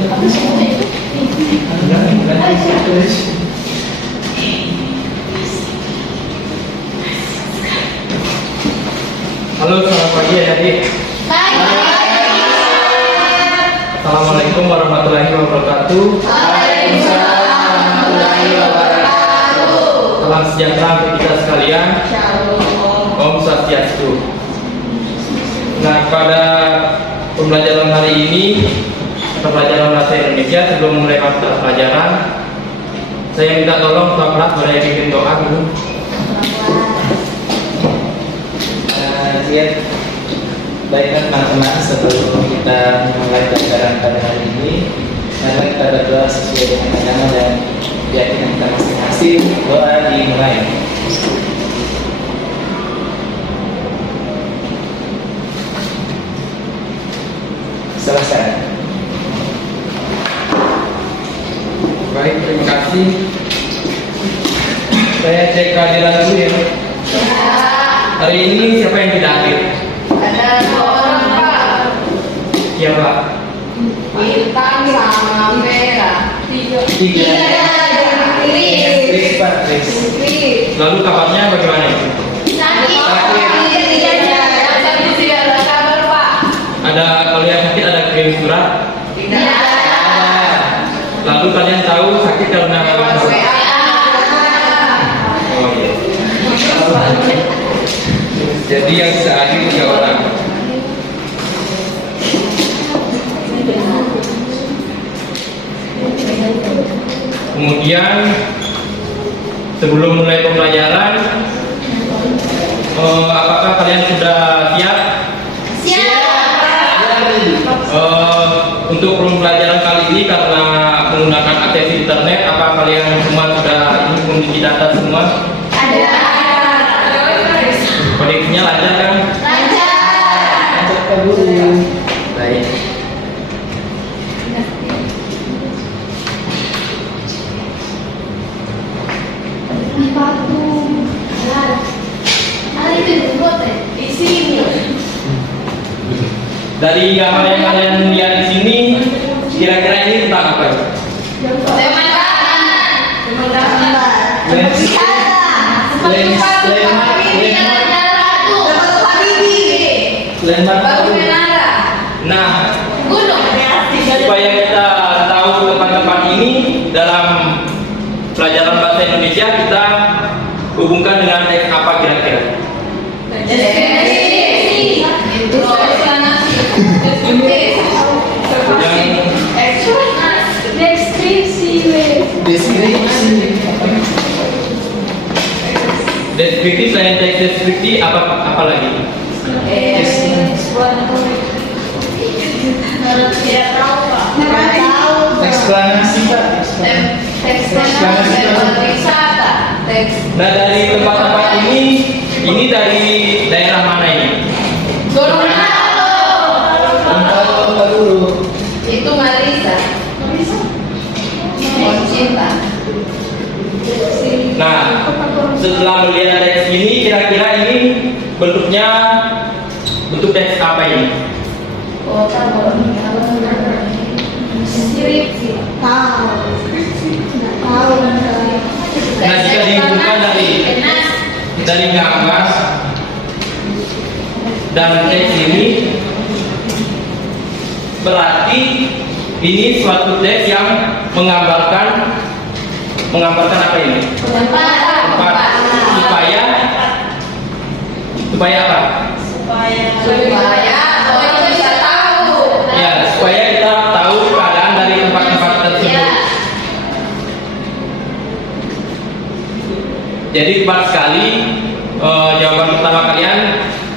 Halo, selamat pagi adik-adik. Assalamualaikum warahmatullahi wabarakatuh. Waalaikumsalam warahmatullahi wabarakatuh. Salam sejahtera untuk kita sekalian. Om Swastiastu. Nah, pada pembelajaran hari ini, pembelajaran bahasa Indonesia, sebelum mulai mata pelajaran, saya minta tolong Pak Prat boleh bikin doa dulu. Baiklah teman-teman, sebelum kita memulai pelajaran pada hari ini, mari kita berdoa sesuai dengan agama dan keyakinan kita masing-masing. Doa dimulai. Selesai. Baik, terima kasih. Saya cek kehadiran dulu ya. Hari ini siapa yang tidak hadir? Ada 2 orang, Pak. Iya, Pak. Bintang sama merah. 3. Tris, Pak, Tris. Lalu kabarnya bagaimana? Tidak ada kabar, Pak. Ada kalau yang sakit ada kirim surat. Tidak ada. Lalu kalian tahu sakit karena apa? WA. Oh iya. Jadi yang sehari 3 orang. Kemudian sebelum mulai pembelajaran, apakah kalian sudah siap? Untuk pembelajaran kali ini karena menggunakan akses internet, apa kalian semua sudah memiliki data semua? Koneksinya lancar kan? Baik. Dari gambar yang kalian lihat di sini, kira-kira ini tentang apa? Nah, supaya kita tahu tempat-tempat ini dalam pelajaran bahasa Indonesia, kita hubungkan dengan teks apa kira-kira? Deskripsi selain teks deskripsi apa lagi? Eksplanasi, Pak. Nah, dari tempat-tempat ini dari daerah mana ini? Apa dulu? Itu Marisa. Cinta. Nah, setelah melihat teks ini, kira-kira ini bentuknya bentuk teks apa ini? Nah, jika dihubungkan dari gambar dan teks ini, berarti ini suatu teks yang menggambarkan apa ini? Tempat. Supaya apa? Supaya orang bisa tahu. Ya, supaya kita tahu keadaan dari tempat-tempat tersebut. Jadi tepat sekali jawaban pertama kalian.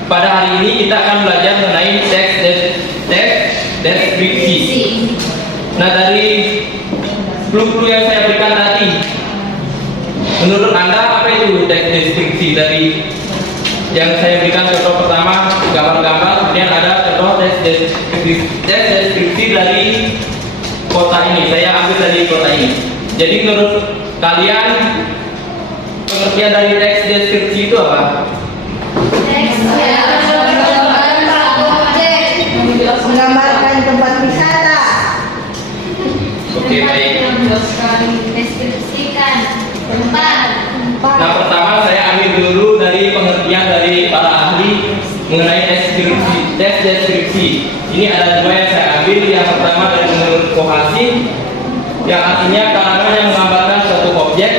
Pada hari ini kita akan belajar mengenai teks deskripsi. Nah, dari clue yang saya berikan tadi, menurut Anda apa itu teks deskripsi? Dari yang saya berikan contoh pertama gambar-gambar, kemudian ada contoh teks deskripsi dari kota ini. Saya ambil dari kota ini. Jadi menurut kalian pengertian dari teks deskripsi itu apa? Menggambarkan tempat wisata. Oke, baik. Deskripsikan tempat. Nah, pertama saya ambil dulu dari pengertian dari para ahli mengenai tes deskripsi. Ini ada dua yang saya ambil. Yang pertama dari menurut Kohasi, yang artinya karangan yang menggambarkan suatu objek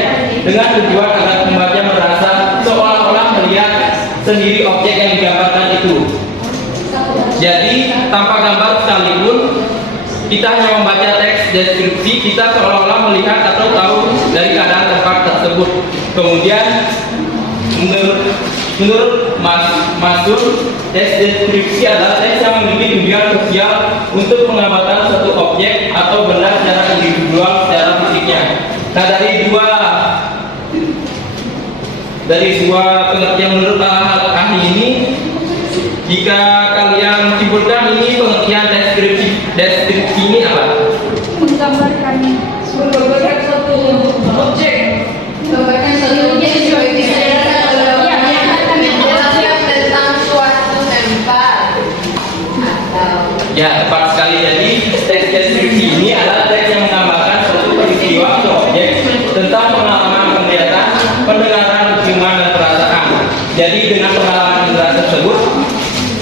dengan tujuan agar pembaca merasa seolah-olah melihat sendiri objek yang digambarkan itu. Jadi tanpa gambar sekalipun, kita hanya membaca teks deskripsi, kita seolah-olah melihat atau tahu dari keadaan tempat tersebut. Kemudian menurut Masur, teks deskripsi adalah teks yang memiliki tujuan sosial untuk menggambarkan suatu objek atau benda secara individual secara fisiknya. Nah, dari dua pengertian menurut ahli ini, jika kalian simpulkan ini pengertian deskripsi ini apa? Menggambarkan suatu objek. Menggambarkan suatu objek sesuai menjelaskan tentang suatu tempat. Ya, tepat sekali. Jadi teks deskripsi ini adalah teks yang menggambarkan suatu peristiwa atau objek tentang pengalaman penglihatan, pendengaran, penciuman, dan perasaan. Jadi dengan pengalaman indera tersebut,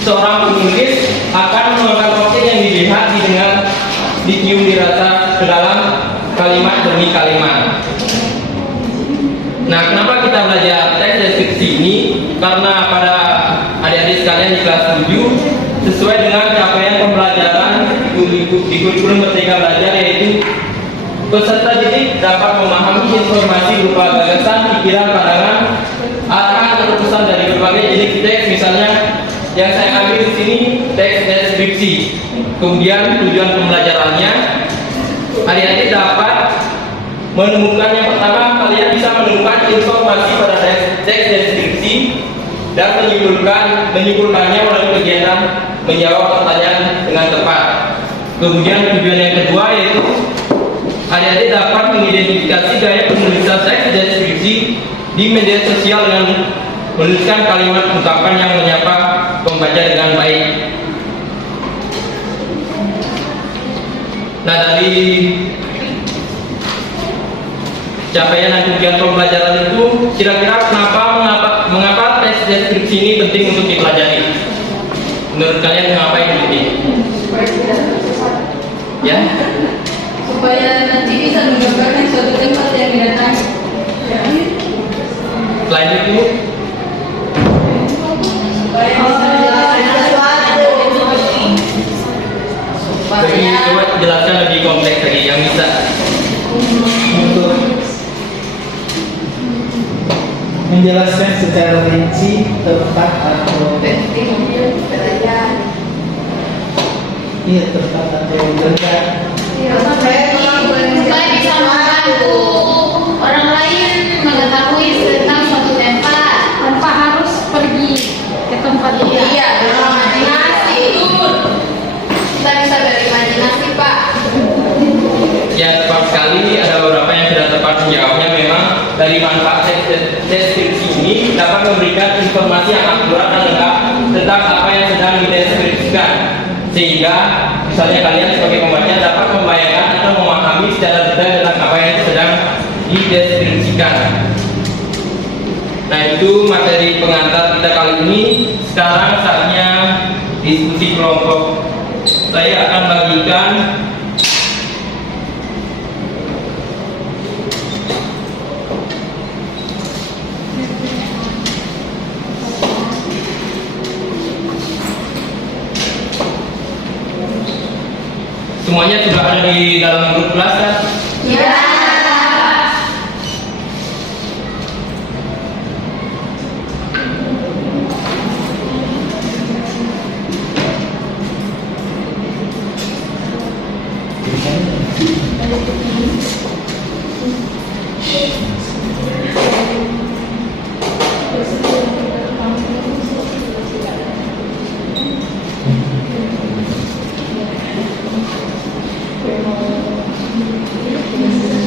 seorang penulis akan mengangkat objek yang dilihat, didengar, dicium, dirasa ke dalam kalimat demi kalimat. Nah, kenapa kita belajar teks deskripsi ini? Karena pada adik-adik sekalian di kelas 7, sesuai dengan capaian pembelajaran di kurikulum Merdeka Belajar, yaitu peserta didik dapat memahami informasi berupa gagasan, pikiran, pandangan, arahan atau pesan dari berbagai jenis teks. Misalnya yang saya ambil di sini teks deskripsi. Kemudian tujuan pembelajarannya, adik-adik dapat menemukan, yang pertama kalian bisa menemukan informasi pada teks deskripsi dan menyimpulkannya melalui kegiatan menjawab pertanyaan dengan tepat. Kemudian tujuan yang kedua yaitu adik-adik dapat mengidentifikasi gaya penulisan teks deskripsi di media sosial dengan menuliskan kalimat ungkapan yang menyapa pembaca dengan baik. Nah, dari capaian dan tujuan pembelajaran itu, kira-kira mengapa teks deskripsi ini penting untuk dipelajari? Menurut kalian mengapa ini penting? Ya? Supaya nanti bisa menggambarkan suatu tempat yang didatangi. Selain itu, Supaya bisa menjelaskan sesuatu. jadi coba jelaskan lebih kompleks lagi yang bisa. Untuk menjelaskan secara rinci tempat atau iya tempat atau benda. Supaya bisa membantu orang lain mengetahui tentang suatu tempat Tanpa harus pergi ke tempat itu. Iya, berimajinasi. Kita bisa berimajinasi, Pak. Ya, tepat sekali. Ada beberapa yang sudah tepat menjawabnya. Memang dari manfaat teks deskripsi ini dapat memberikan informasi yang akurat dan lengkap tentang apa yang sedang dideskripsikan, sehingga misalnya kalian sebagai pembaca dapat membayangkan atau memahami secara detail tentang apa yang sedang dideskripsikan. Nah, itu materi pengantar kita kali ini. Sekarang saatnya diskusi kelompok. Saya akan bagikan semuanya sudah ada di dalam grup kelas kan? Ya.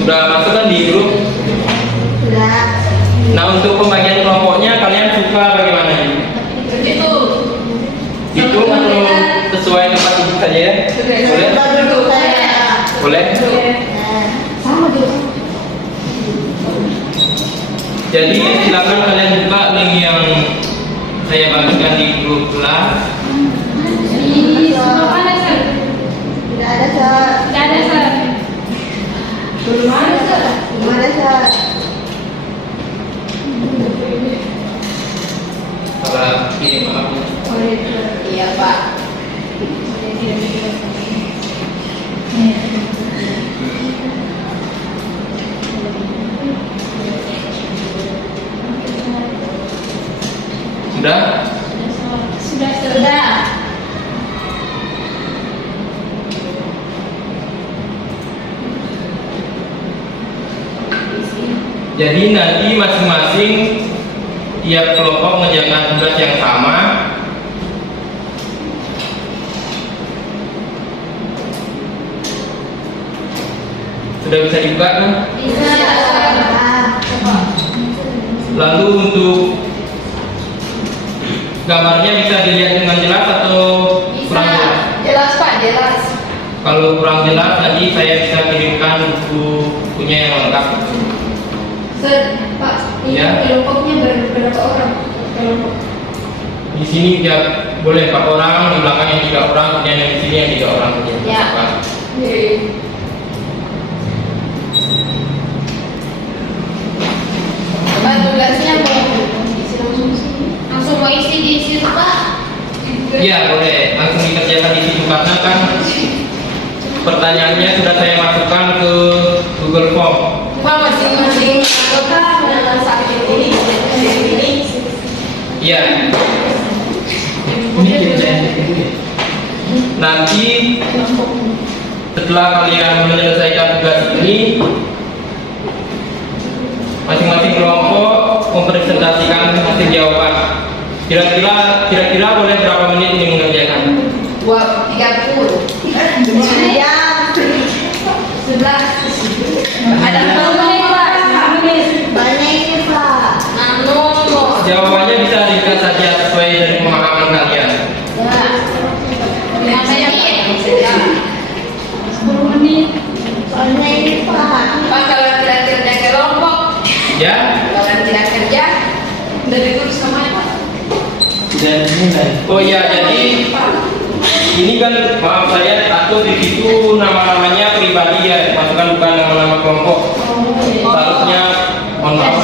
Sudah masuk kan di grup? Sudah. Nah, untuk pembagian kelompoknya kalian suka bagaimana? Begitu. Hitung atau sesuai tempat duduk saja ya? Boleh? Duduk saya. Boleh? Jadi silakan kalian buka link yang saya bagikan di grup kelas. Di sebelah mana, Sir? Tidak ada, Sir. Tidak ada, Sir. Belum ada, Sir. Belum ada, Sir. Salah ini maaf. Iya, Pak. Sudah? Sudah. Jadi nanti masing-masing tiap kelompok mengerjakan tugas yang sama. Sudah bisa dibuka kan? Bisa. Lalu untuk gambarnya bisa dilihat dengan jelas atau kurang jelas? Jelas, Pak, jelas. Kalau kurang jelas nanti saya bisa kirimkan bukunya yang lengkap. Sir, Pak, ini Ya. kelompoknya berapa orang? Kelompok. Di sini ya boleh 4 orang, di belakangnya 3 orang, kemudian yang di sini yang 3 orang. Ya. Pak. Pak, tugasnya langsung mau isi di situ, Pak. Iya boleh, langsung dikerjakan di situ karena kan pertanyaannya sudah saya masukkan ke Google Form. Pak, masing-masing anggota menyelesaikan ini. Iya. Ini kerjaan itu. Nanti setelah kalian menyelesaikan tugas ini, masing-masing kelompok mempresentasikan hasil jawaban. Kira-kira boleh berapa menit ini mengerjakan? 30. Siap. 11. Ada berapa menit, Pak? Banyak ini, Pak. Jawabannya bisa dilihat saja sesuai dari pemahaman kalian. Ya. Saya ya. 10 menit. Banyak ini, Pak. Pak, kalau tidak kerja kelompok, Ya, kalau tidak kerja, udah ditulis namanya, Pak. Dan mulai. oh iya, jadi ini kan maaf saya takut di situ nama-namanya pribadi ya, masukkan bukan nama-nama kelompok. Seharusnya mohon maaf.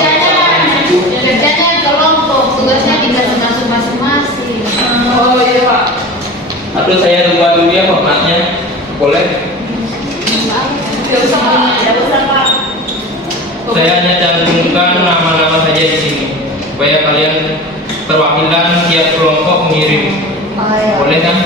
Kerjanya kelompok, tugasnya dikasih masing-masing. Oh iya Pak. Atau saya rubah dulu ya formatnya, boleh? Tidak usah, Pak. Tidak usah, Pak. Saya hanya cantumkan nama-nama saja di sini supaya kalian perwakilan tiap kelompok mengirim. Boleh kan?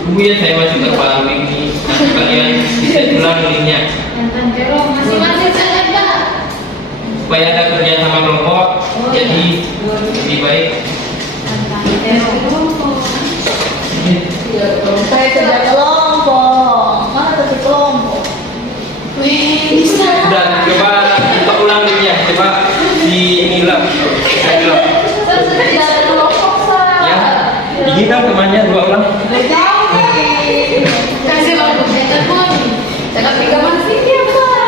Tunggu ya, saya masih terbaru ini. Nanti kalian bisa ulang linknya Masing-masing saya Pak. supaya ada kerja sama kelompok. Jadi lebih baik. Saya kerja kelompok. Mana kerja kelompok? Sudah, coba kita ulang linknya. Coba di inilah. Saya bilang. Saya sudah tidak ada kelompok, Pak. Ya, ini kan temannya 2 orang. Kasih waktu saya pun. Jangan pegang masih ya, Pak.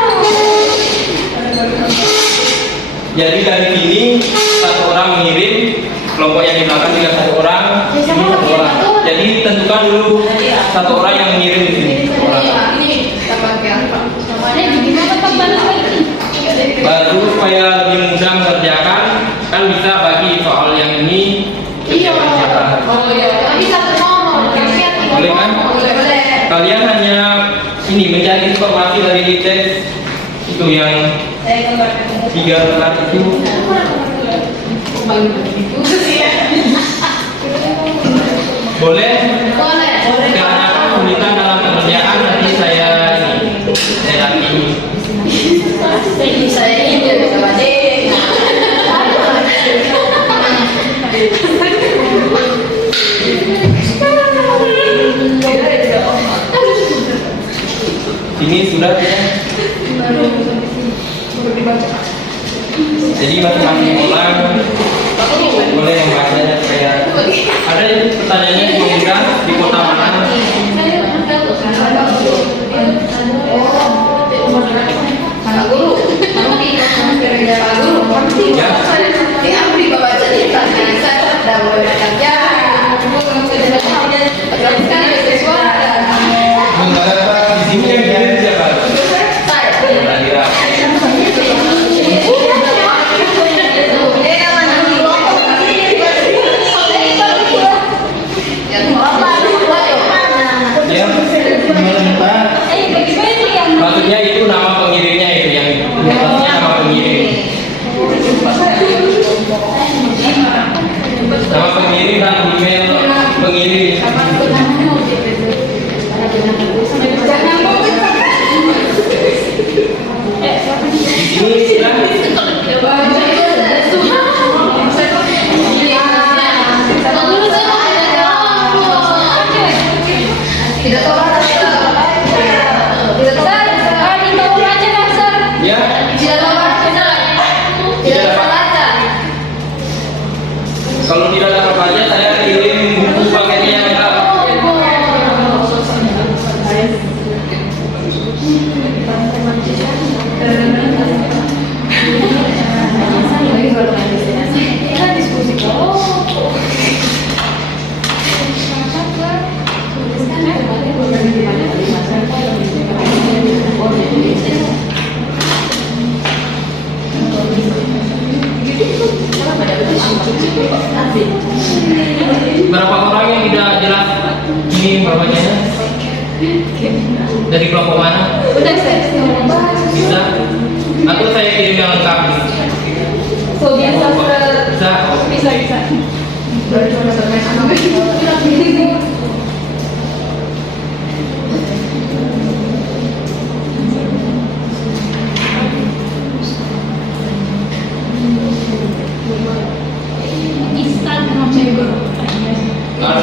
Jadi dari sini 1 orang mengirim, kelompok yang di belakang juga 1 orang, di sini 1 orang. Jadi tentukan dulu 1 orang yang mengirim di sini. Ini kita pakai apa? Namanya gimana Pak Bang ini? Baru supaya lebih mudah mengerjakan, kan bisa bagi soal yang ini Iya. kerjakan siapa. Oh iya. Tapi satu nomor. Boleh kan? Boleh. Kalian hanya ini mencari informasi dari teks itu yang Saya gambarkan. 3 kelas itu. Boleh? Boleh. Karena kesulitan dalam pengerjaan nanti saya dampingi. Saya ini jadi sama deh. Ini sudah ya. Jadi masing-masing orang boleh membaca dan saya. Ada yang pertanyaannya pemuda di kota mana? Pak Guru, Pak Guru, Ya. aku di bawah cerita, saya sudah boleh kerja. Sekarang ada suara. Di sini yang kirim siapa? Kira-kira. Ya. Maksudnya itu nama pengirimnya itu yang maksudnya nama pengirim. Nama pengirim dan email pengirim. Di sini sudah. Tidak tahu Ya. Kalau tidak dapat baca saya kirim buku paketnya yang lengkap. Berapa orang yang tidak jelas ini bapaknya? Dari kelompok mana? Bisa? Atau saya kirim yang lengkap? Bisa?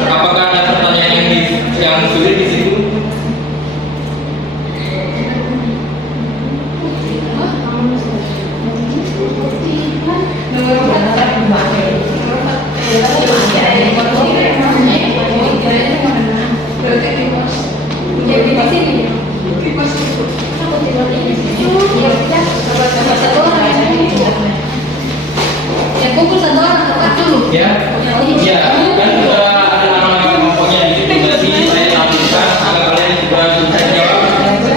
Apakah ada pertanyaan yang sulit di situ? Ya, ya, kan sudah ada nama-nama kelompoknya di situ. Nanti saya tampilkan agar kalian juga bisa jawab.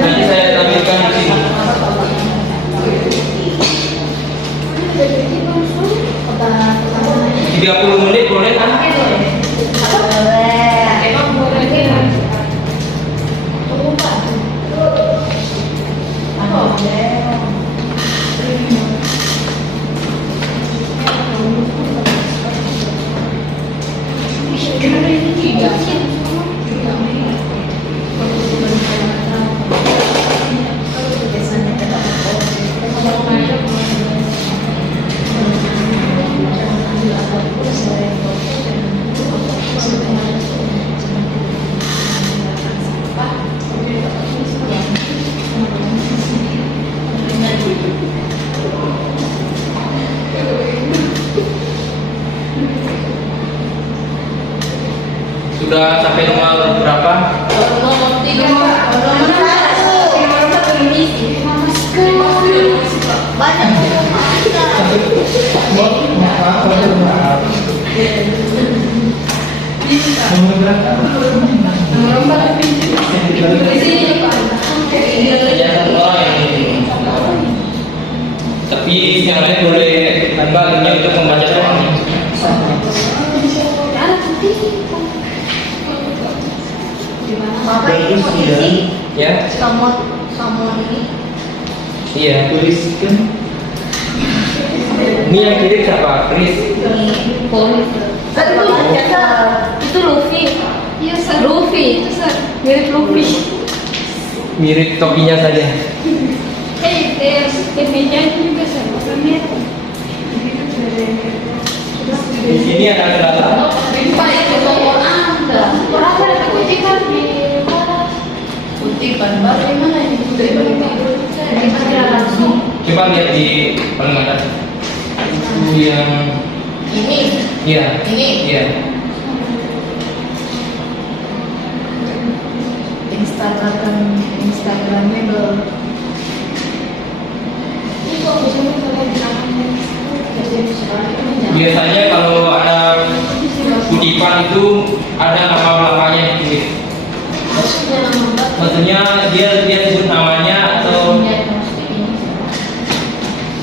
Nanti saya tampilkan di sini. 30 menit boleh kan? Sudah sampai nomor berapa? Tapi yang lain boleh tambah linknya untuk membaca soalnya. Bapak itu posisi Ya, kamu ini iya. Tuliskan Ini yang kiri siapa? Chris. Itu Luffy. Iya, Sir. Luffy itu Sir. Mirip Luffy. Mirip topinya saja. Meja juga Sir. Di sini ada data. Pak itu orang ada. Orang ada kutipan di mana? Kutipan baru di mana ini? Kutipan di mana? Di mana langsung? Coba lihat di paling atas. Itu yang Ini. iya. Ini. Iya. Instagramnya belum. Biasanya kalau ada kutipan itu ada nama belakangnya ditulis. Maksudnya nama Mbak? Maksudnya dia sebut namanya atau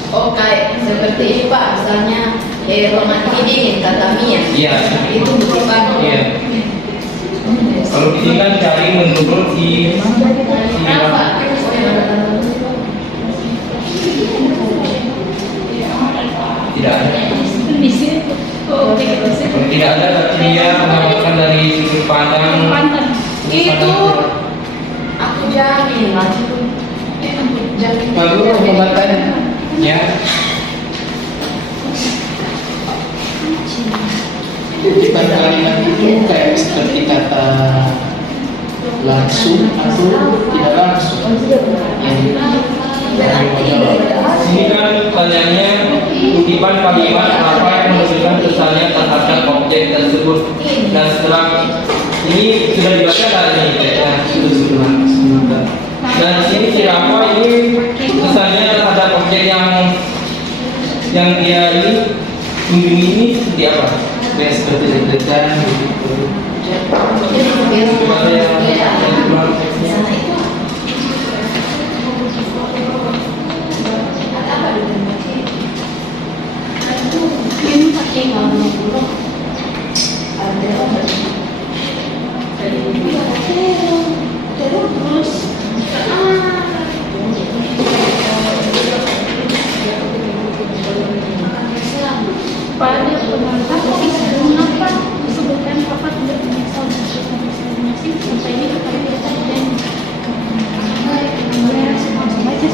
Oh kayak seperti ini Pak, misalnya romantik dingin kata Mia. iya. Itu kutipan. Iya. Kalau di sini kan cari menurut si Kenapa? tidak ada. Di sini. Oh, Kalau tidak ada berarti dia mengamalkan dari sudut pandang. Itu aku jamin lah. Jamin. Lalu pembuatan Ya. kutipan kalimat itu kayak seperti kata langsung atau tidak langsung. Ini kan tanyanya kutipan kalimat apa yang menunjukkan kesannya terhadap objek tersebut, dan setelah ini sudah dibaca tadi ya, sudah. Dan di sini siapa ini kesannya terhadap objek yang dia ini kunjungi ini seperti apa? Kayak seperti deg-degan gitu. Coba saya ulang teksnya. Ini pakai ngomong dulu. Terus pada pemanfaat mengapa disebutkan apa tidak menyesal masing-masing sampai ini kepada kita dan baca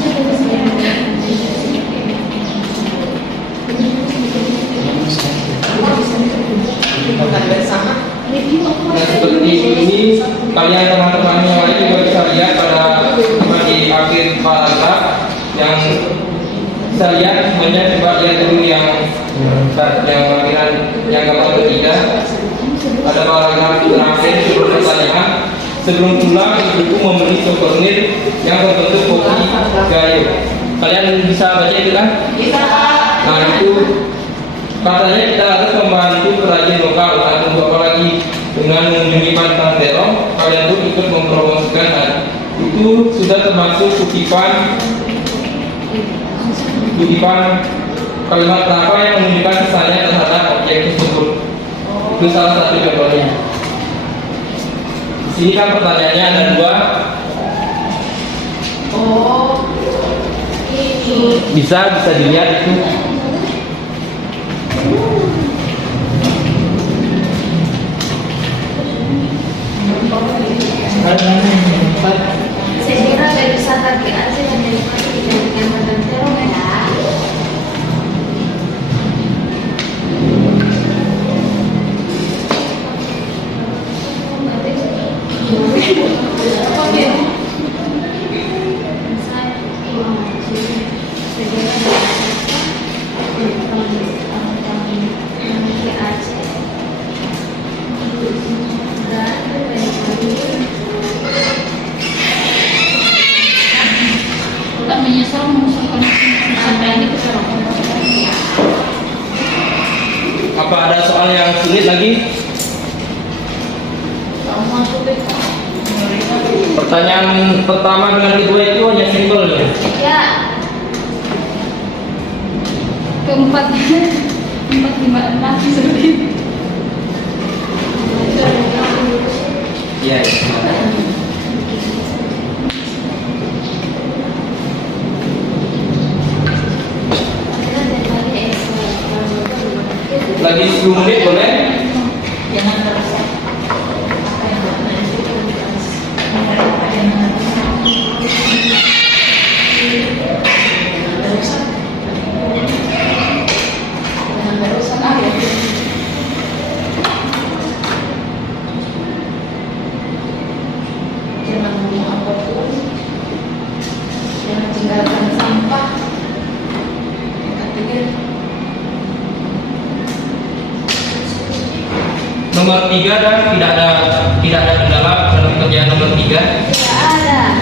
Bukan bersama. Nah seperti ini kalian teman-teman yang lain juga bisa lihat pada di akhir paragraf yang bisa lihat sebenarnya coba lihat dulu yang bagian yang gambar ketiga ada paragraf terakhir sebelum pertanyaan. Sebelum pulang ibuku membeli souvenir yang berbentuk kopi gayo. Kalian bisa baca itu kan? Bisa. Nah itu katanya kita harus membantu perajin lokal. Nah untuk apa lagi? Dengan mengunjungi Pantai Terong, kalian tuh ikut mempromosikan. Nah, itu sudah termasuk kutipan kalimat apa yang menunjukkan kesannya terhadap objek tersebut. Itu salah satu contohnya. Di sini kan pertanyaannya ada dua. Oh. Ini. Bisa dilihat itu. saya kira dari wisata kira aja yang dari mana dijadikan Pantai Terong ya. Tak menyesal mengusulkan sampai ini ke Terong. Apa ada soal yang sulit lagi? Pertanyaan pertama dengan kedua itu hanya simpel ya. Ya. Keempat, 4, 5, 6 seperti itu. Iya. lagi 10 menit boleh? Jangan terasa apa yang berkenan itu prioritas. Apa yang jangan merusak air. Jangan buang apapun. Jangan tinggalkan sampah. Yang ketiga, Nomor 3 dan tidak ada kendala dalam pekerjaan nomor 3. Tidak ada.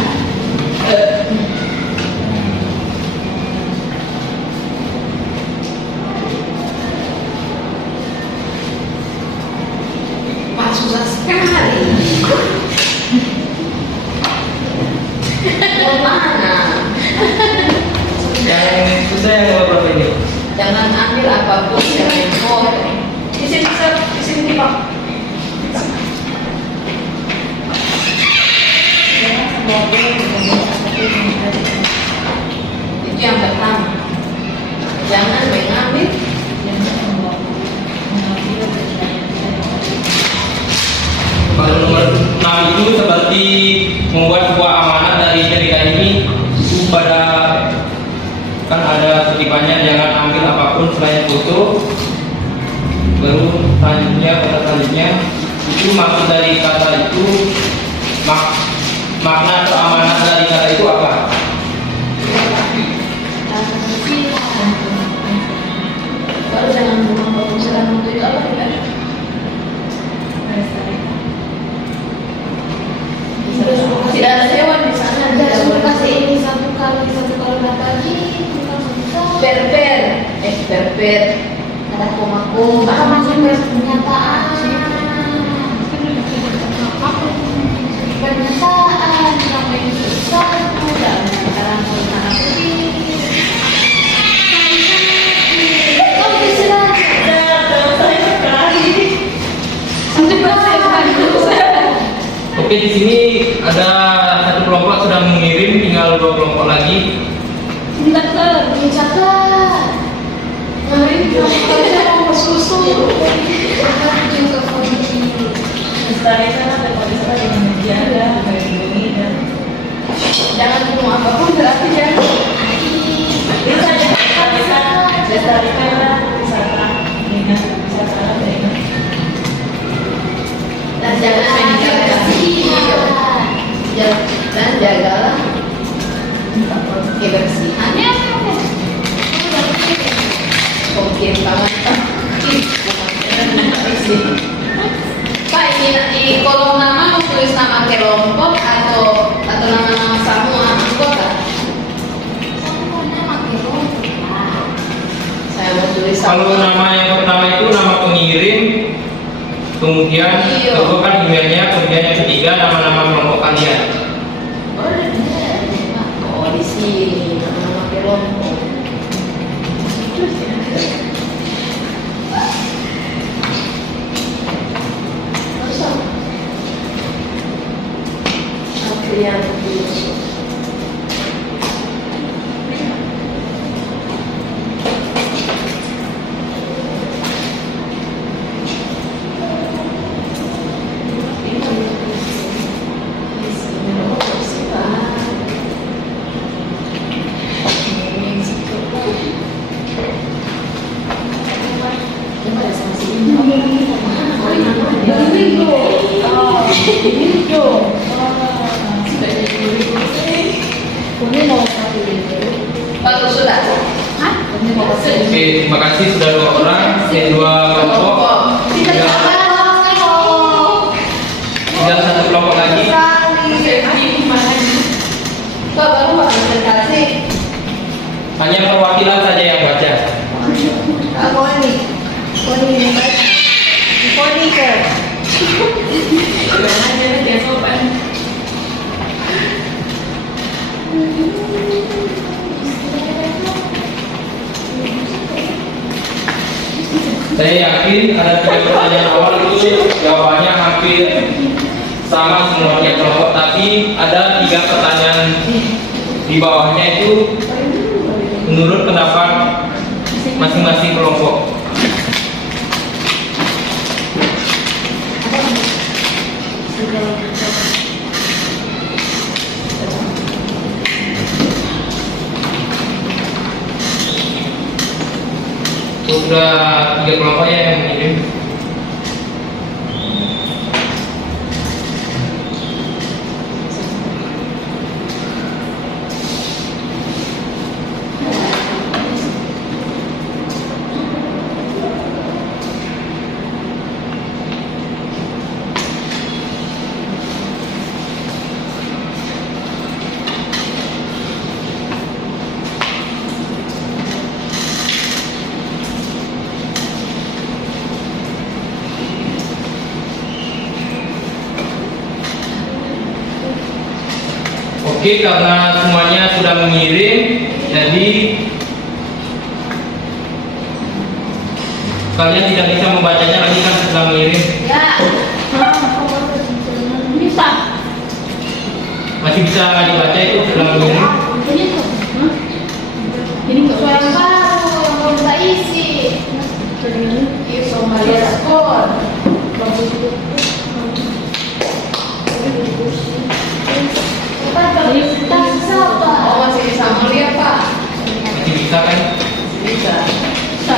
Pak susah sekali. Mau mana? Yang susah yang nomor berapa ini? Jangan ambil apapun yang impor. Di sini Sir. Di sini Pak. Itu yang pertama. Jangan mengambil. Kalau nomor 6 itu seperti membuat sebuah amanat dari cerita ini itu pada kan ada kutipannya jangan ambil apapun selain foto. Baru selanjutnya itu maksud dari kata itu makna atau amanat dari kata itu apa? Baru jangan buang pembicaraan untuk itu apa tidak? Tidak ada hewan di sana. Tidak Tidak suka boleh. kasih ini satu kali berapa lagi? Tinggal satu. Perper. Perper. Ada koma-koma. Maka masih pernyataan. Pernyataan sampai satu dan sekarang warna putih. Kau bisa. Oke, di sini ada satu kelompok sudah mengirim, tinggal 2 kelompok lagi. Mencatat. Mari kita mau susu. Jangan bunuh apapun berarti jangan. Dan jangan meninggalkan dan jagalah kebersihannya. Oke, Pak, ini di kolom nama mau tulis nama kelompok atau nama-nama semua anggota? Saya mau tulis Kalau nama yang pertama itu nama pengirim, kemudian Iya. kedua kan emailnya, kemudian yang ketiga nama-nama kelompok kalian. Oh, di sini nama kelompok. Yang Bagus sudah. Oke, terima kasih sudah 2 orang, yang 2 kelompok. Tinggal 1 kelompok lagi. Pak baru presentasi. Hanya perwakilan saja yang baca. Saya yakin ada 3 pertanyaan awal itu jawabannya hampir sama semua tiap kelompok, tapi ada 3 pertanyaan di bawahnya itu menurut pendapat masing-masing kelompok. di dalam pesawat. Sudah 3 kelompok ya yang mengirim. Oke, karena semuanya sudah mengirim, jadi kalian tidak bisa membacanya lagi kan setelah mengirim. Ya. Bisa. Masih bisa dibaca itu setelah mengirim. Ini tuh. Ini nggak Yang baru yang belum tak isi. Iya, sama dia skor. Oh, masih bisa mulia, Pak. Masih bisa kan? Bisa. Bisa.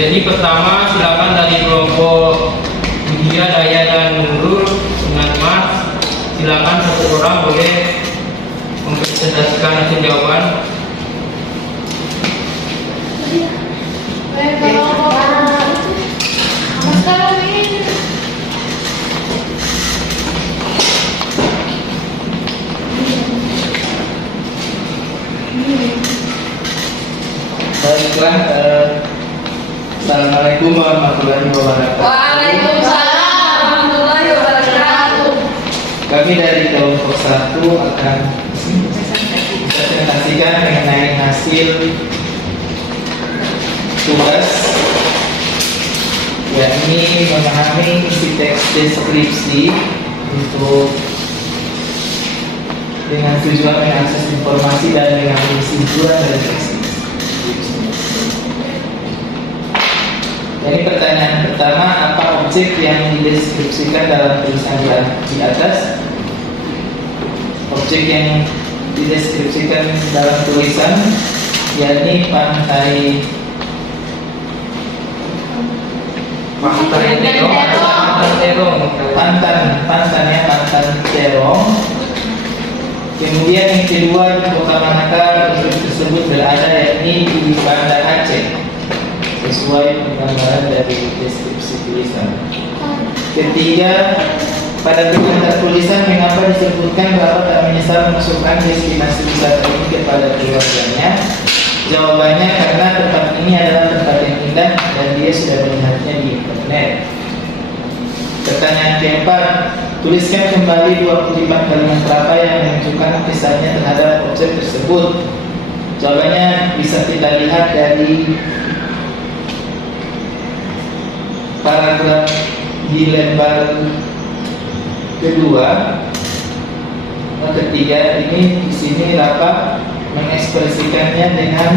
Jadi pertama silakan dari kelompok Budia, Daya dan Nurul dengan Mas. Silakan satu orang boleh mempresentasikan hasil jawaban. Kalau sekarang ini Baiklah, Assalamualaikum warahmatullahi wabarakatuh. Waalaikumsalam warahmatullahi wabarakatuh. Kami dari kelompok 1 akan presentasikan mengenai hasil tugas, yakni memahami isi teks deskripsi untuk dengan tujuan mengakses informasi dan mengambil kesimpulan dari teks. Jadi pertanyaan pertama, apa objek yang dideskripsikan dalam tulisan di atas? Objek yang dideskripsikan dalam tulisan yakni pantai Terong atau Pantan Terong. Pantan Terong. Kemudian yang kedua, di kota manakah objek tersebut berada, yakni di Banda Aceh, sesuai penggambaran dari deskripsi tulisan. Ketiga, pada komentar tulisan mengapa disebutkan bahwa tak menyesal memasukkan destinasi wisata ini kepada keluarganya? Jawabannya karena tempat ini adalah tempat yang indah dan dia sudah melihatnya di internet. Pertanyaan keempat, tuliskan kembali 25 kalimat terapa yang menunjukkan kisahnya terhadap objek tersebut. Jawabannya bisa kita lihat dari paragraf di lembar kedua, ketiga ini di sini Rapa mengekspresikannya dengan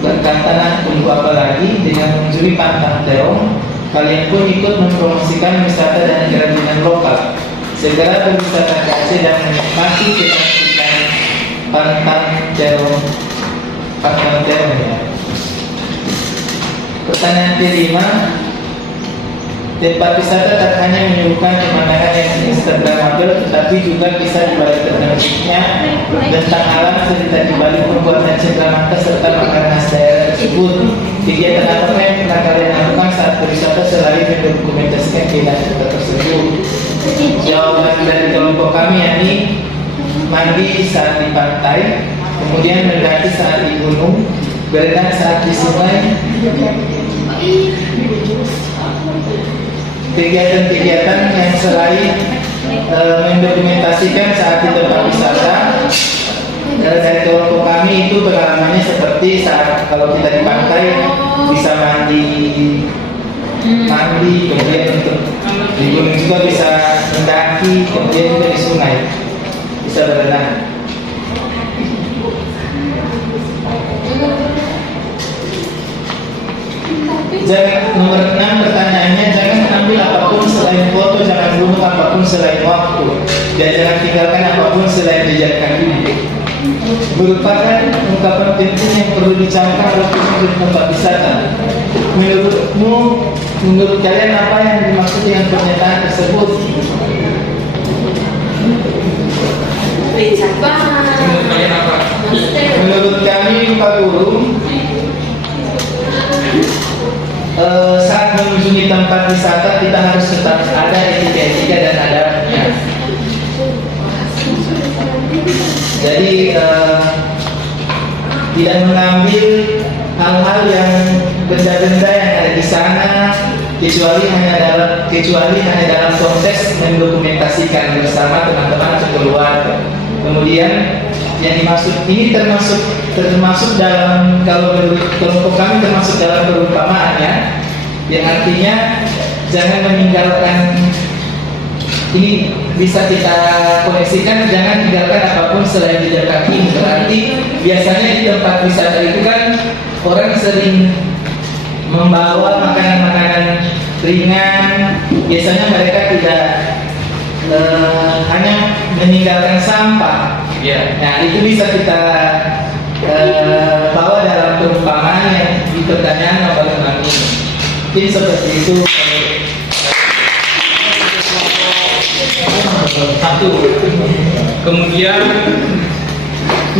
berkata nah tunggu apa lagi dengan mengunjungi Pantan Terong. Kalian pun ikut mempromosikan wisata dan kerajinan lokal. Segera berwisata ke Aceh dan menikmati kecantikan Pantan Terong ya. Pertanyaan kelima, tempat wisata tak hanya menyuguhkan pemandangan yang instagramable, tetapi juga kisah di balik terbentuknya tentang alam cerita di balik pembuatan cendramata serta makanan khas daerah tersebut. Kegiatan apa yang pernah kalian lakukan saat berwisata selain mendokumentasikan keindahan tersebut? Jawaban dari kelompok kami yakni mandi saat di pantai, kemudian mendaki saat di gunung, berenang saat di sungai. Kegiatan-kegiatan yang selain mendokumentasikan saat di tempat wisata dari kelompok kami itu pengalamannya seperti saat kalau kita di pantai bisa mandi kemudian untuk Di gunung juga bisa mendaki, kemudian juga di sungai bisa berenang. Jangan, nomor 6 pertanyaannya, jangan ambil apapun selain foto, jangan bunuh apapun selain waktu, dan jangan tinggalkan apapun selain jejak kaki. Merupakan ungkapan penting yang perlu dicamkan oleh pengunjung tempat wisata. Menurut kalian apa yang dimaksud dengan pernyataan tersebut? Menurut kalian apa? Menurut kami Pak Guru, saat mengunjungi tempat wisata kita harus tetap ada etika dan adabnya. Jadi tidak mengambil hal-hal yang benda-benda yang ada di sana kecuali hanya dalam konteks mendokumentasikan bersama teman-teman atau keluarga. Kemudian yang dimaksud ini termasuk dalam, kalau menurut kelompok kami termasuk dalam perumpamaannya, yang artinya jangan meninggalkan, ini bisa kita koneksikan, jangan tinggalkan apapun selain jejak kaki. Berarti biasanya di tempat wisata itu kan orang sering membawa makanan-makanan ringan, biasanya mereka tidak hanya meninggalkan sampah. Ya. Nah, itu bisa kita bawa dalam perumpamaan yang di pertanyaan nomor 6 ini. Mungkin seperti itu. Satu. Kemudian,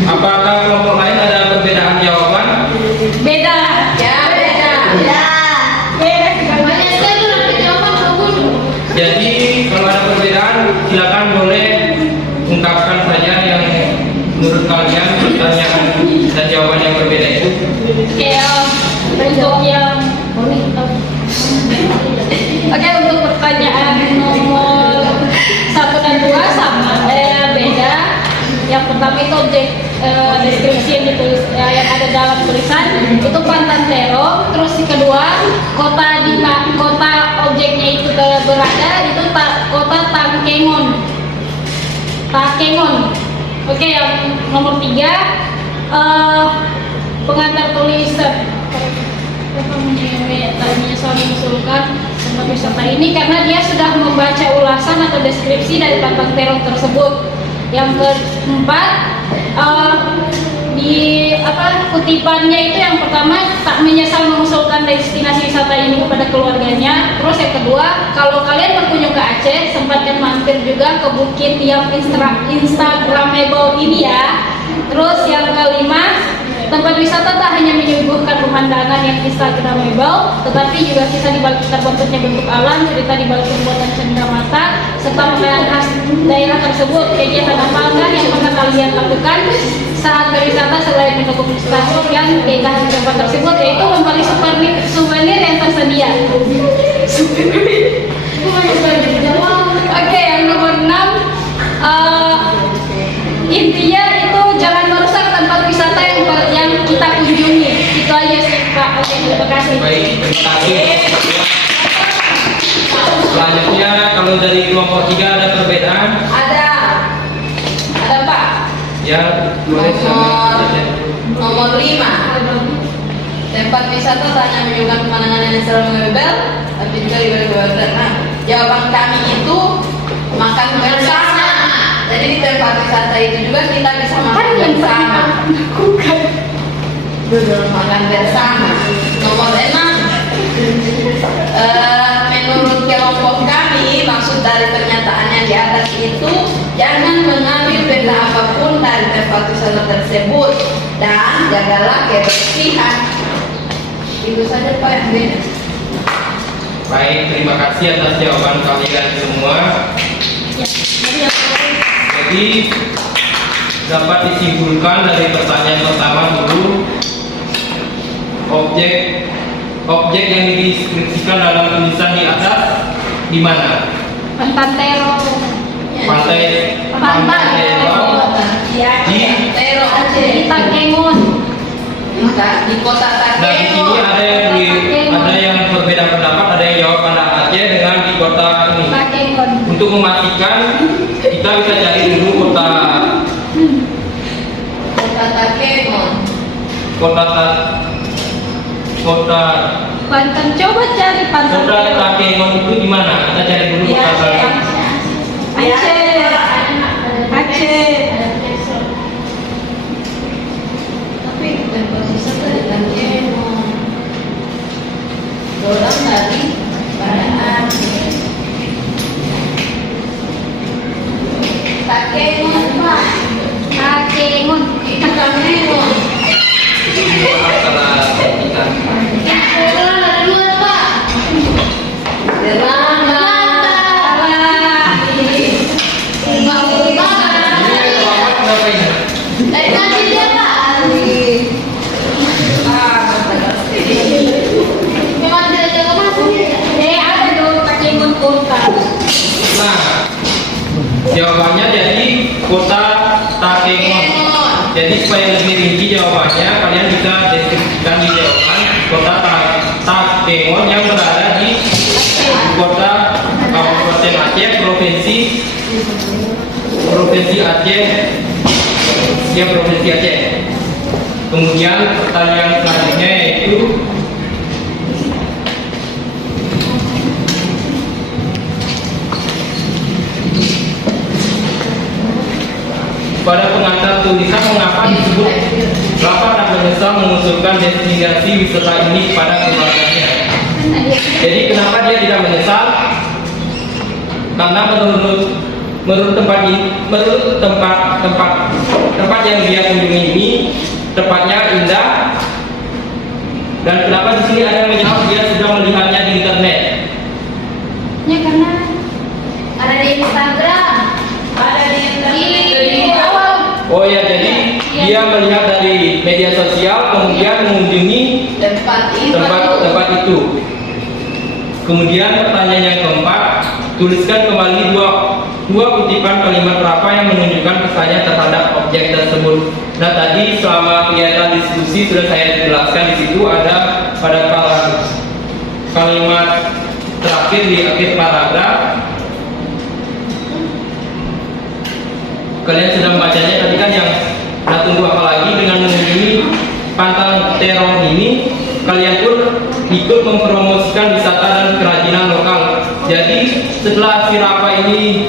apakah kelompok lain ada perbedaan jawaban? Beda. Ya, beda. Beda. Banyak sekali nanti jawaban bagus. Jadi kalau ada perbedaan, silakan boleh ungkapkan saja yang menurut kalian pertanyaan dan jawaban yang berbeda itu. Kayak untuk yang Oke, untuk pertanyaan nomor 1 dan 2 sama beda. Yang pertama itu objek deskripsi yang ditulis yang ada dalam tulisan itu Pantan Terong. Terus yang kedua kota objeknya itu berada itu kota Takengon. Oke, yang nomor 3 pengantar tulisan menyesal mengusulkan tempat wisata ini karena dia sudah membaca ulasan atau deskripsi dari Pantan Terong tersebut. Yang keempat, di kutipannya itu yang pertama tak menyesal mengusulkan destinasi wisata ini kepada keluarganya. Terus yang kedua, kalau kalian berkunjung ke Aceh, sempatkan mampir juga ke bukit yang instagramable ini ya. Terus yang kelima, tempat wisata tak hanya menyuguhkan pemandangan yang instagramable, tetapi juga kisah di balik terbentuknya bentuk alam, cerita di balik pembuatan cenderamata, serta makanan khas daerah tersebut. Kegiatan apakah yang pernah kalian lakukan saat berwisata selain mendokumentasikan keindahan tempat tersebut, yaitu membeli souvenir yang tersedia. Oke, yang nomor 6, intinya itu jangan merusak tempat wisata yang kita kunjungi. Itu aja sih Pak. Oke, terima kasih. Baik, terima kasih. Selanjutnya, kalau dari kelompok 3 ada perbedaan? Ada Pak. Ya, boleh Nomor 5. Tempat wisata tak hanya menyuguhkan pemandangan yang selalu mengebel, tapi juga dibawa-bawa. Nah, jawaban kami itu makan bersama. Jadi di tempat wisata itu juga kita bisa makan bersama. Makan bersama. Nomor 6. Menurut kelompok kami, maksud dari pernyataan yang di atas itu jangan mengambil benda apapun dari tempat wisata tersebut dan jagalah kebersihan. Itu saja Pak yang beda. Baik, terima kasih atas jawaban kalian semua. Jadi dapat disimpulkan dari pertanyaan pertama dulu, objek yang dideskripsikan dalam tulisan di atas di mana? Pantan Terong. Pantai Terong. Ya. Di Terong Di Takengon. di kota Nah, di sini Takengon. ada yang berbeda pendapat, ada yang jawab anak Aceh dengan di kota untuk memastikan kita bisa cari dulu Kota Takemon. kota Banten, coba cari Banten. kota Takengon itu di mana? Kita cari dulu Iya, kota Aceh. Tapi tempat wisata Takemon. Orang dari Barat. Takemon, Pak. Takengon. Takemon. Salah kita. Ada dua, Pak. Derana. Dari tadi dia, Pak. Memang tidak jaga masuk. Ada dong Takengon kota. Nah, jawabannya jadi kota Takengon. Jadi supaya lebih rinci jawabannya, kalian bisa deskripsikan di jawaban kota Takengon yang berada di kota Kabupaten Aceh, provinsi Aceh, ya provinsi Aceh. Kemudian pertanyaan selanjutnya yaitu pada pengantar tulisan mengapa disebut Rafa tak menyesal mengusulkan destinasi wisata ini kepada keluarganya. Jadi kenapa dia tidak menyesal? Karena menurut tempat yang dia kunjungi ini tempatnya indah, dan kenapa di sini ada yang menjawab dia sudah melihatnya di internet. Ya karena Ada di Instagram. Ada di internet. Oh ya, jadi dia melihat dari media sosial kemudian mengunjungi Tempat itu. Kemudian pertanyaan yang keempat, tuliskan kembali dua kutipan kalimat Rafa yang menunjukkan kesannya terhadap objek tersebut. Nah, tadi selama kegiatan diskusi sudah saya jelaskan di situ ada pada kalimat terakhir di akhir paragraf. Kalian sudah membacanya tadi kan, yang nah tunggu apa lagi dengan mengunjungi Pantai Terong ini, kalian pun ikut mempromosikan wisata dan kerajinan lokal. Jadi setelah si Rafa ini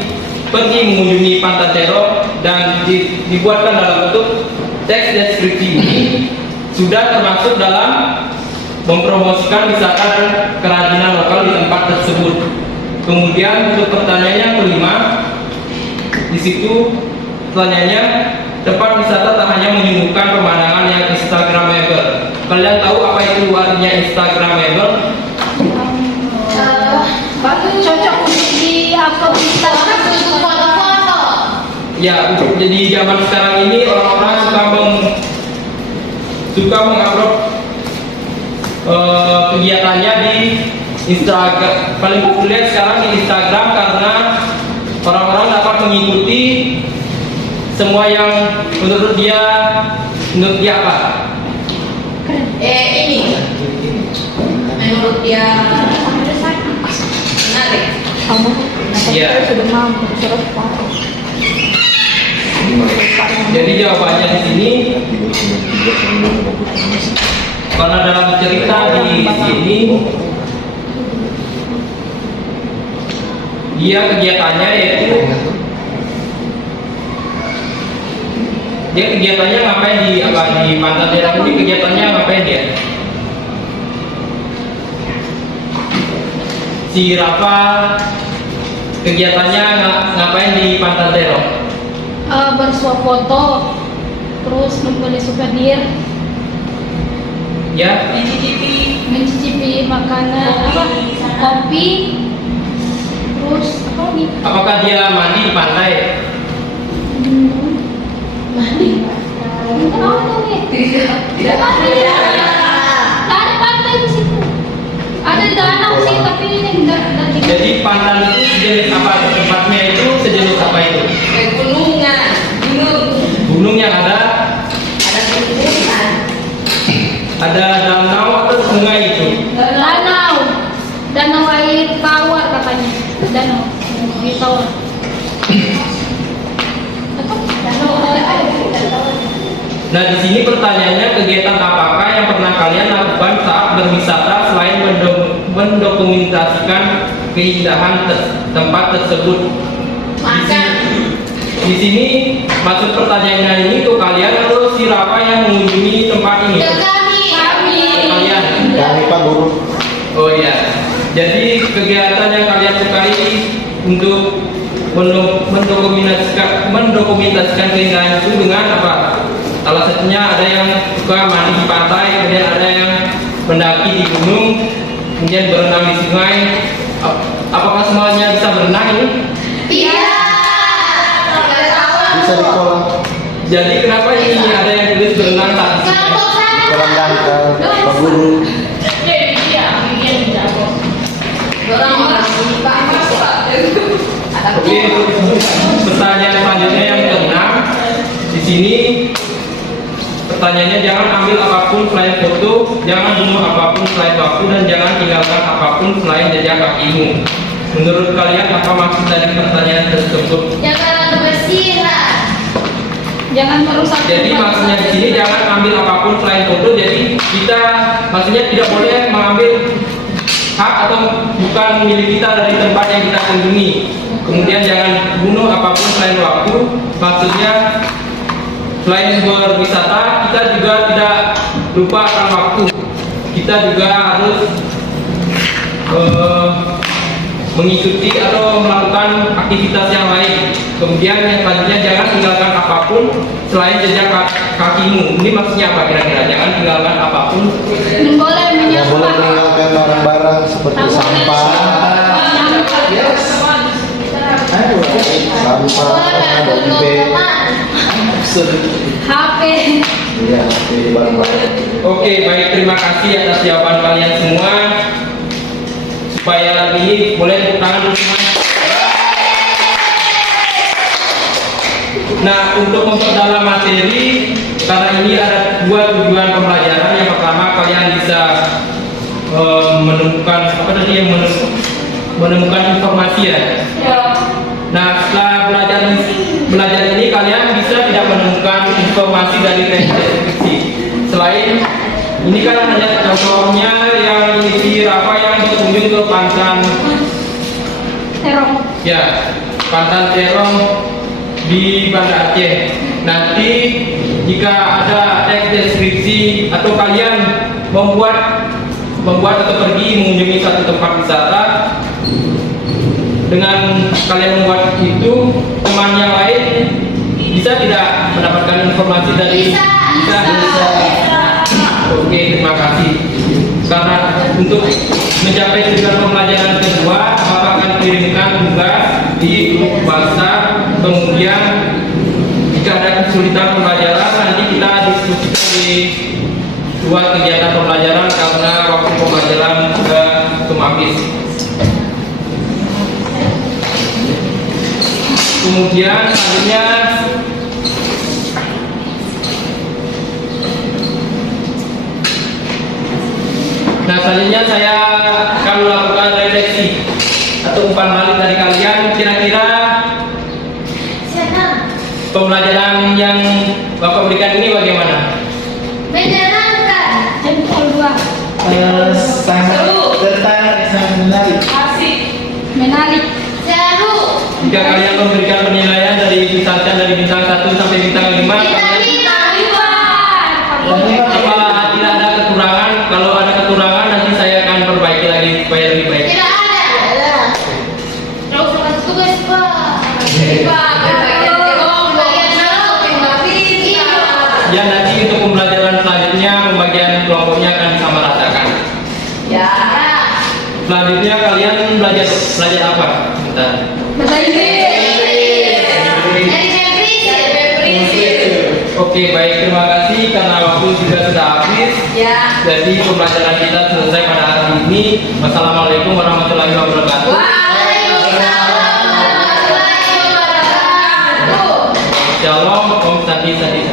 pergi mengunjungi Pantai Terong dan dibuatkan dalam bentuk teks deskripsi ini, sudah termasuk dalam mempromosikan wisata dan kerajinan lokal di tempat tersebut. Kemudian untuk pertanyaan yang kelima, di situ pertanyaannya, tempat wisata tak hanya menyuguhkan pemandangan yang instagramable. Kalian tahu apa itu artinya instagramable? cocok untuk di upload di Instagram. Untuk foto-foto. Ya, jadi zaman sekarang ini orang-orang suka mengupload kegiatannya di Instagram. Paling populer sekarang di Instagram karena orang-orang dapat mengikuti semua yang menurut dia apa? Ini menurut dia menarik. Iya. Jadi jawabannya di sini, karena dalam cerita di sini dia kegiatannya yaitu ngapain di Pantai Terong ini, kegiatannya ngapain dia? Si Rafa kegiatannya ngapain di Pantai Terong? Bersuap foto, terus membeli souvenir, Ya, mencicipi makanan, kopi, terus apa lagi? apakah dia mandi di pantai? Mandi? Bukan ada nih. Tidak Nggak ada pantai di situ. Ada danau sih, tapi ini enggak di. Jadi pantai itu sejenis apa? Tempatnya itu sejenis apa itu? pegunungan, Gunung yang ada gunungan. danau atau sungai itu? Danau air tawar katanya. Danau di tawar. Nah, di sini pertanyaannya, kegiatan apakah yang pernah kalian lakukan saat berwisata selain mendokumentasikan keindahan tempat tersebut? Di sini maksud pertanyaannya ini untuk kalian atau siapa yang mengunjungi tempat ini? Kalian. Kami Pak Guru. Oh iya. Jadi kegiatan yang kalian sukai untuk mendokumentasikan keindahan itu dengan apa? Salah satunya ada yang suka mandi di pantai, kemudian ada yang mendaki di gunung, kemudian berenang di sungai. Apakah semuanya bisa berenang ini? Bisa di kolam. Jadi kenapa ini ada yang tulis berenang tak di sungai? Di kolam dangkal Pak Guru. Orang Oke, pertanyaan selanjutnya yang keenam. Di sini pertanyaannya, jangan ambil apapun selain foto, jangan bunuh apapun selain waktu, dan jangan tinggalkan apapun selain jejak kakimu. Menurut kalian apa maksud dari pertanyaan tersebut? Jangan merusak. Jadi maksudnya di sini jangan ambil apapun selain foto. Jadi kita maksudnya tidak boleh mengambil hak atau bukan milik kita dari tempat yang kita kunjungi. Kemudian jangan bunuh apapun selain waktu. Maksudnya selain berwisata kita juga tidak lupa akan waktu. Kita juga harus mengikuti atau melakukan aktivitas yang lain. Kemudian yang selanjutnya, jangan tinggalkan apapun selain jejak kakimu. Ini maksudnya apa kira-kira? Jangan tinggalkan apapun. Tidak boleh Tidak boleh menyampah. meninggalkan barang-barang seperti Tak boleh sampah, baju bag, HP. iya, jadi barang-barang. Oke, baik, terima kasih atas jawaban kalian semua. Supaya lebih ini boleh tepuk tangan dulu semuanya. Nah, untuk memperdalam materi, karena ini ada dua tujuan pembelajaran. Yang pertama, kalian bisa menemukan apa tadi yang menemukan informasi ya. Nah, setelah belajar ini kalian bisa tidak menemukan informasi dari teks deskripsi. Selain ini kan hanya contohnya yang isi apa yang berkunjung ke Pantan Terong. ya, Pantan Terong di Banda Aceh. Nanti jika ada teks deskripsi atau kalian membuat atau pergi mengunjungi satu tempat wisata, dengan kalian membuat itu, teman yang lain bisa tidak mendapatkan informasi dari bisa. Oke, terima kasih. Karena untuk mencapai tujuan pembelajaran kedua, Bapak akan kirimkan tugas di grup WhatsApp. Kemudian jika ada kesulitan pembelajaran, nanti kita diskusikan di dua kegiatan pembelajaran karena waktu pembelajaran sudah habis. Kemudian selanjutnya saya akan melakukan refleksi atau umpan balik dari kalian. Kira-kira pembelajaran yang Bapak berikan ini bagaimana? Jempol 2. Sangat tertarik, sangat menarik. Menarik. Jika kalian memberikan penilaian dari bintang 1 sampai bintang 5, apa tidak ada kekurangan? Kalau ada kekurangan nanti saya akan perbaiki lagi supaya lebih baik. Ya, nanti untuk pembelajaran selanjutnya pembagian kelompoknya akan disamaratakan. Selanjutnya kalian belajar apa? Bentar. Bahasa Inggris. Oke, baik, terima kasih karena waktu juga sudah habis. Jadi pembelajaran kita selesai pada hari ini. Wassalamualaikum warahmatullahi wabarakatuh. Shalom, Om Santi Santi.